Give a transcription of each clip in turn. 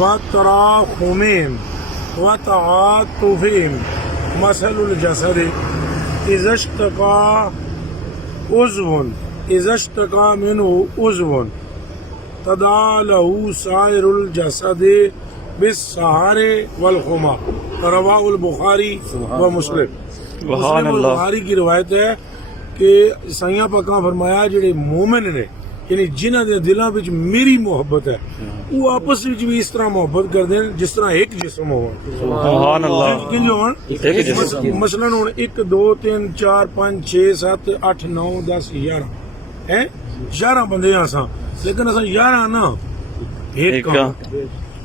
وتراحمهم وتعاطفهم مثل الجسد إذا اشتكى منه عضو تداعى له سائر الجسد بالسهر والحمى رواه البخاری و مسلم۔ سبحان اللہ۔ بخاری کی روایت ہے کہ سائیاں پاکاں فرمایا جڑے مومن نے یعنی جنہاں دے دلاں وچ میری محبت ہے وہ آپس وچ بھی اس طرح محبت کر دین جس طرح ایک جسم ہو۔ سبحان اللہ۔ مثلا ہن 1 2 3 4 5 6 7 8 9 10 11 ہیں 11 بندے اساں لیکن اساں 11 نا ایک ہاں۔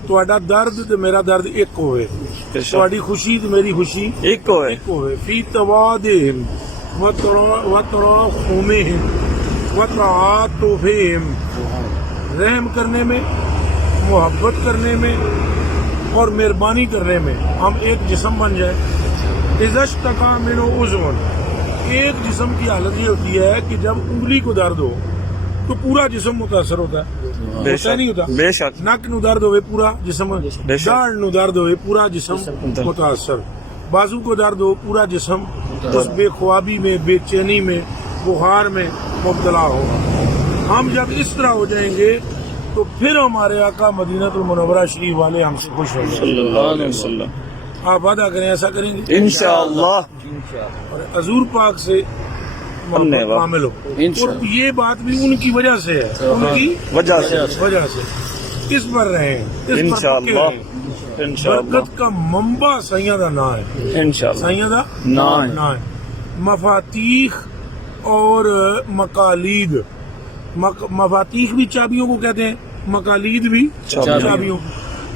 تہاڈا درد تے میرا درد ایک ہوئے، تہاڈی خوشی تے میری خوشی ایک ہوئے، فی توادہم وتراحمہم وتعاطفہم، رحم کرنے میں، محبت کرنے میں اور مہربانی کرنے میں ہم ایک جسم بن جائے۔ اذا اشتکا منہ عضو، ایک جسم کی حالت یہ ہوتی ہے کہ جب انگلی کو درد ہو تو پورا جسم متاثر ہوتا ہے، نہیں ہوتا؟ بے شک، نک نو درد ہوئے پورا جسم، داڑھ نو درد ہوئے پورا جسم متاثر، بازو کو درد ہو پورا جسم اس بے خوابی میں، بے چینی میں، بخار میں مبتلا ہو۔ ہم جب اس طرح ہو جائیں گے تو پھر ہمارے آقا مدینہ المنورہ شریف والے ہم سے خوش ہوں گے۔ صلی اللہ علیہ وسلم۔ آپ وعدہ کریں ایسا کریں گے انشاءاللہ، اور حضور پاک سے محبت کامل ہو۔ اور یہ بات بھی ان کی وجہ سے ہے، ان کی وجہ سے اس پر رہیں، اس پر انشاءاللہ، پکے رہیں۔ برکت کا منبع سائیاں دا نام ہے، انشاءاللہ، سائیاں دا نام ہے۔ مفاتیح اور مقالید، مفاتیح بھی چابیوں کو کہتے ہیں، مقالید بھی چابیوں۔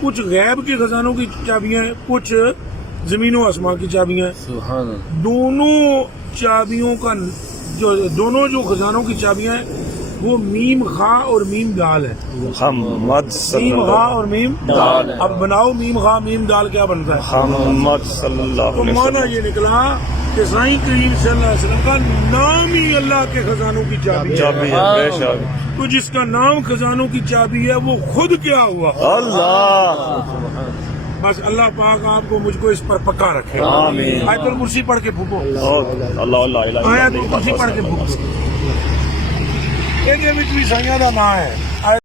کچھ غیب کے خزانوں کی چابیاں ہیں، کچھ زمین و آسمان کی چابیاں ہیں۔ دونوں چابیوں کا دونوں جو خزانوں کی چابیاں ہیں وہ میم خا اور میم دال ہے۔ محمد صلی میم اللہ خا اور میم دال، اب بناؤ میم خا میم دال کیا بنتا ہے؟ محمد صلی اللہ تو علیہ مانا وسلم۔ یہ نکلا کہ سائیں کریم صلی اللہ علیہ وسلم کا نام ہی اللہ کے خزانوں کی چابی چابی ہے۔ ہے، بے شک۔ تو جس کا نام خزانوں کی چابی ہے وہ خود کیا ہوا؟ اللہ، بس اللہ پاک آپ کو مجھ کو اس پر پکا رکھے۔ آمین۔ آیت الکرسی پڑھ کے پھونکو، اللہ اللہ الہ الا آیت الکرسی پڑھ کے پھونکو۔ یہ بھی سائیاں دا نام ہے۔